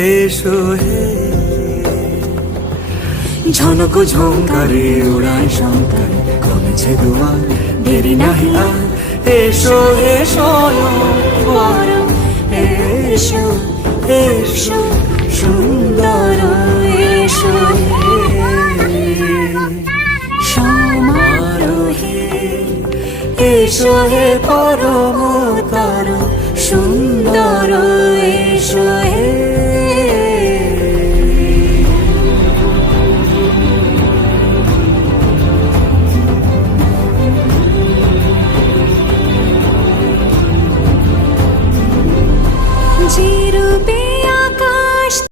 এসো হে ঝনক ঝঙ্কারে উড়ায় শঙ্কার কমেছে দুয়ার দেরি নাহি আর এসো এসো বরং এসো এসো সুন্দর এসো হে সমারোহে এসো হে